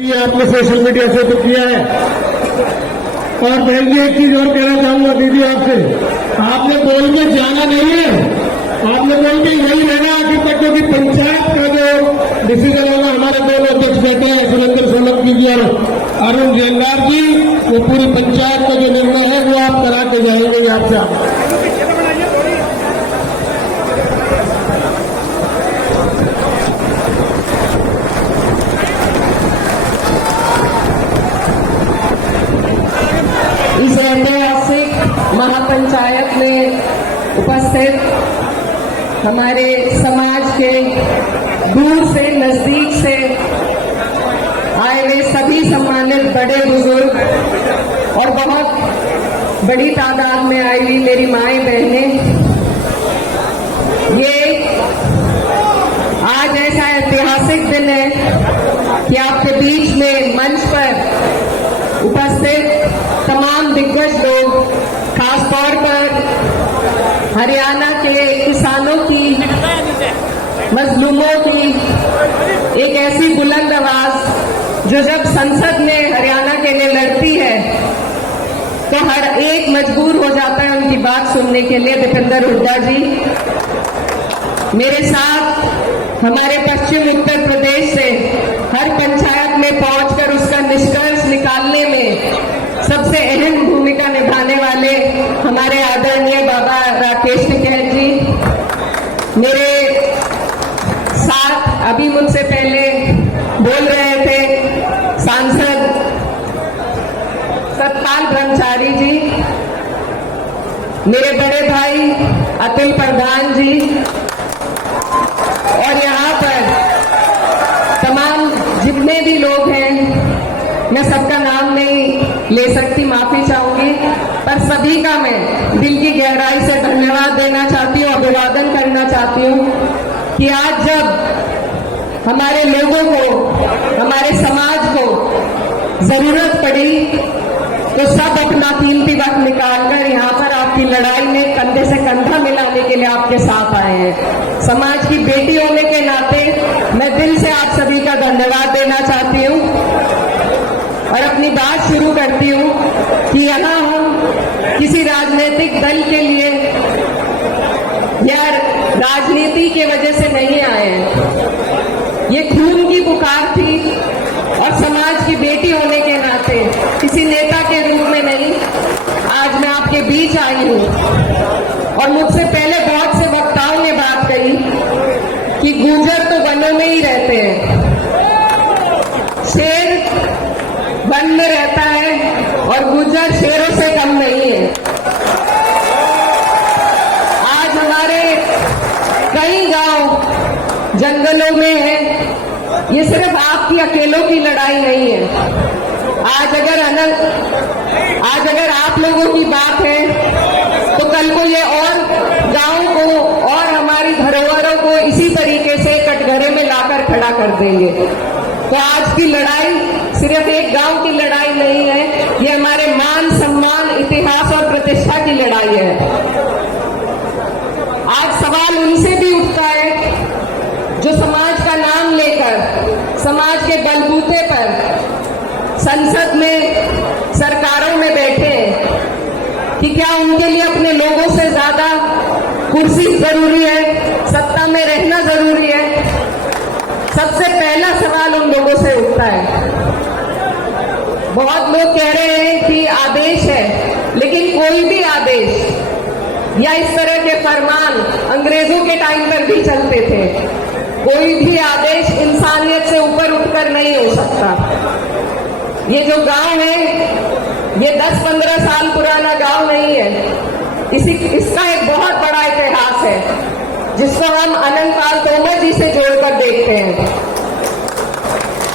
ये आपने social media से तो किया है। और मैं ये एक चीज और कहना चाहूंगा दीदी आपसे, आपने बोल के जाना नहीं है, आपने बोल के वही रहना आगे तक, क्योंकि पंचायत का जो डिसीजन होगा, हमारे दोनों अध्यक्ष बैठे हैं सुरेंद्र सोलंकी जी और अरुण जेंगार जी, वो पूरी पंचायत का जो निर्णय है वो आप करा के जाएंगे आपसे। इस ऐतिहासिक महापंचायत में उपस्थित हमारे समाज के दूर से नजदीक से आए हुए सभी सम्मानित बड़े बुजुर्ग और बहुत बड़ी तादाद में आई हुई मेरी माएं बहनें, ये आज ऐसा ऐतिहासिक दिन है कि आपके बीच में मंच पर उपस्थित तमाम दिग्गज लोग, खासतौर पर हरियाणा के किसानों की, मजलूमों की एक ऐसी बुलंद आवाज जो जब संसद में हरियाणा के लिए लड़ती है तो हर एक मजबूर हो जाता है उनकी बात सुनने के लिए। दीपेंद्र हुड्डा जी मेरे साथ हमारे पश्चिम उत्तर प्रदेश से हर पंचायत में पहुंचकर उसका निष्कर्ष निकालने में सबसे अहम भूमिका निभाने वाले हमारे आदरणीय बाबा राकेश टिकैत जी, मेरे साथ अभी मुझसे पहले बोल रहे थे सांसद सतपाल ब्रह्मचारी जी, मेरे बड़े भाई अतुल प्रधान जी, और यहाँ पर तमाम जितने भी लोग हैं, मैं सबका नाम नहीं ले सकती, माफी चाहूंगी, पर सभी का मैं दिल की गहराई से धन्यवाद देना चाहती हूँ, अभिवादन करना चाहती हूँ कि आज जब हमारे लोगों को, हमारे समाज को जरूरत पड़ी तो सब अपना कीमती वक्त निकालकर यहाँ पर आपकी लड़ाई में कंधे से कंधा मिलाने के लिए आपके साथ आए हैं। समाज की बेटी होने के नाते मैं दिल से आप सभी का धन्यवाद देना चाहती हूँ और अपनी बात शुरू करती हूँ कि यहाँ हम किसी राजनीतिक दल के लिए या राजनीति की वजह से नहीं आए हैं। ये खून की पुकार थी और समाज की बेटी होने के नाते किसी नेता के रूप में नहीं, आज मैं आपके बीच आई हूँ। और मुझसे पहले बहुत से वक्ताओं ने बात कही कि गुर्जर तो वनों में ही रहते हैं, शेर वन में रहता है और गुर्जर शेरों से कम नहीं है। आज हमारे कई गांव जंगलों में है, ये सिर्फ आपकी अकेलों की लड़ाई नहीं है। आज अगर आप लोगों की बात है तो कल को ये और गांव को और हमारी धरोहरों को इसी तरीके से कटघरे में लाकर खड़ा कर देंगे। तो आज की लड़ाई सिर्फ एक गांव की लड़ाई नहीं है, ये हमारे मान, सम्मान, इतिहास और प्रतिष्ठा की लड़ाई है। आज सवाल उनसे भी उठता है जो समाज का नाम लेकर समाज के बलबूते पर संसद में, सरकारों में बैठे हैं कि क्या उनके लिए अपने लोगों से ज्यादा कुर्सी जरूरी है, सत्ता में रहना जरूरी है। सबसे पहला सवाल उन लोगों से उठता है। बहुत लोग कह रहे हैं कि आदेश है, लेकिन कोई भी आदेश या इस तरह के फरमान अंग्रेजों के टाइम पर भी चलते थे। कोई भी आदेश इंसानियत से ऊपर उठकर नहीं हो सकता। ये जो गांव है ये 10-15 साल पुराना गांव नहीं है, इसका एक बहुत बड़ा इतिहास है जिसको हम अनंतपाल तोमर जी से जोड़कर देखते हैं।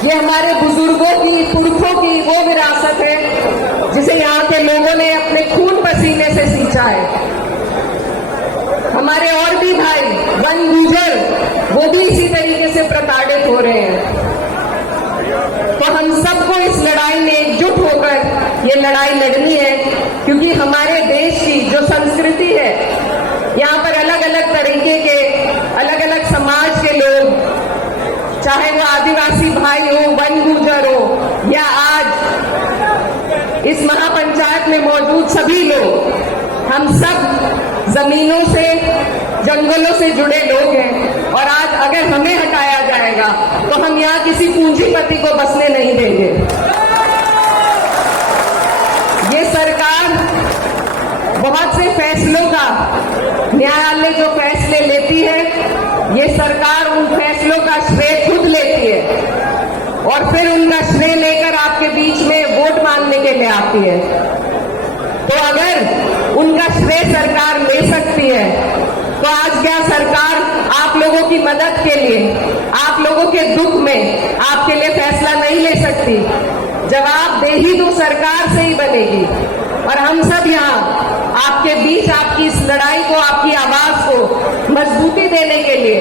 ये हमारे बुजुर्गों की, पुरखों की वो विरासत है जिसे यहाँ के लोगों ने अपने खून पसीने से सींचा है। हमारे और भी भाई वन गुर्जर वो भी इसी तरीके से प्रताड़ित हो रहे हैं। तो हम सबको इस लड़ाई में एकजुट होकर ये लड़ाई लड़नी है, क्योंकि हमारे देश की जो संस्कृति है, यहाँ पर अलग अलग तरीके के, अलग अलग समाज के लोग, चाहे वो आदिवासी भाई हो, वन गुर्जर हो, महापंचायत में मौजूद सभी लोग, हम सब जमीनों से, जंगलों से जुड़े लोग हैं और आज अगर हमें हटाया जाएगा तो हम यहाँ किसी पूंजीपति को बसने नहीं देंगे। ये सरकार बहुत से फैसलों का, न्यायालय जो फैसले लेती है, ये सरकार उन फैसलों का श्रेय खुद लेती है और फिर उनका श्रेय लेकर आपके बीच में वोट मांगने के लिए आती है। तो अगर उनका श्रेय सरकार ले सकती है तो आज क्या सरकार आप लोगों की मदद के लिए, आप लोगों के दुख में आपके लिए फैसला नहीं ले सकती? जवाबदेही तो सरकार से ही बनेगी और हम सब यहाँ आपके बीच आपकी इस लड़ाई को, आपकी आवाज को मजबूती देने के लिए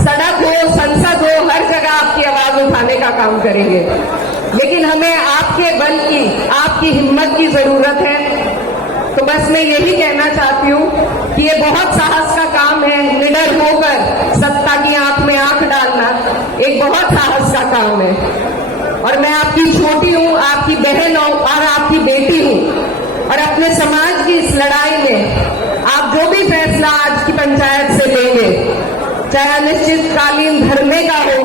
सड़क हो, संसद हो, हर जगह आपकी आवाज उठाने का काम करेंगे। लेकिन हमें आपके बल की, आपकी हिम्मत की जरूरत है। तो बस मैं यही कहना चाहती हूँ कि ये बहुत साहस का काम है। निडर होकर सत्ता की आंख में आंख डालना एक बहुत साहस का काम है और मैं आपकी छोटी हूँ, आपकी बहन हूँ और आपकी बेटी हूँ और अपने समाज की इस लड़ाई में आप जो भी फैसला आज की पंचायत से लेंगे, चाहे अनिश्चितकालीन धरने का हो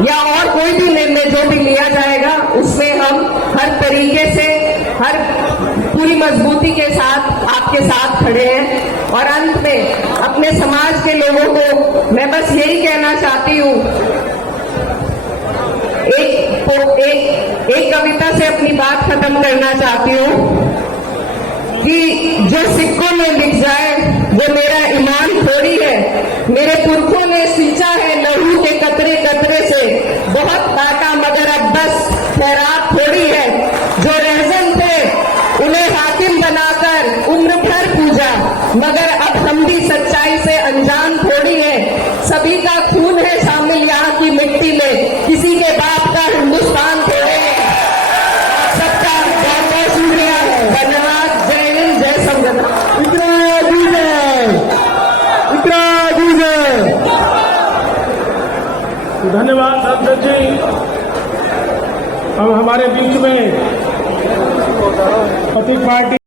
या और कोई भी निर्णय जो भी लिया जाएगा, उसमें हम हर तरीके से, हर पूरी मजबूती के साथ आपके साथ खड़े हैं। और अंत में अपने समाज के लोगों को मैं बस यही कहना चाहती हूँ, एक कविता से अपनी बात खत्म करना चाहती हूँ कि जो सिक्कों में लिख जाए वो मेरा ईमान थोड़ी है। मेरे पुरखों ने सींचा है लहू के कतरे कतरे से, बहुत काटा मगर अब बस खैरात थोड़ी है। जो रहजन थे उन्हें हाकिम बनाकर उम्र भर पूजा, मगर अब हम भी सच्चाई से अनजान थोड़ी है। सभी का खून है शामिल यहाँ की मिट्टी में, किसी के बाप का हिंदुस्तान थोड़े है। सबका बहुत बहुत शुक्रिया, धन्यवाद। जय हिंद, जय संविधान। धन्यवाद सांसद जी। अब हमारे बीच में प्रतीक पार्टी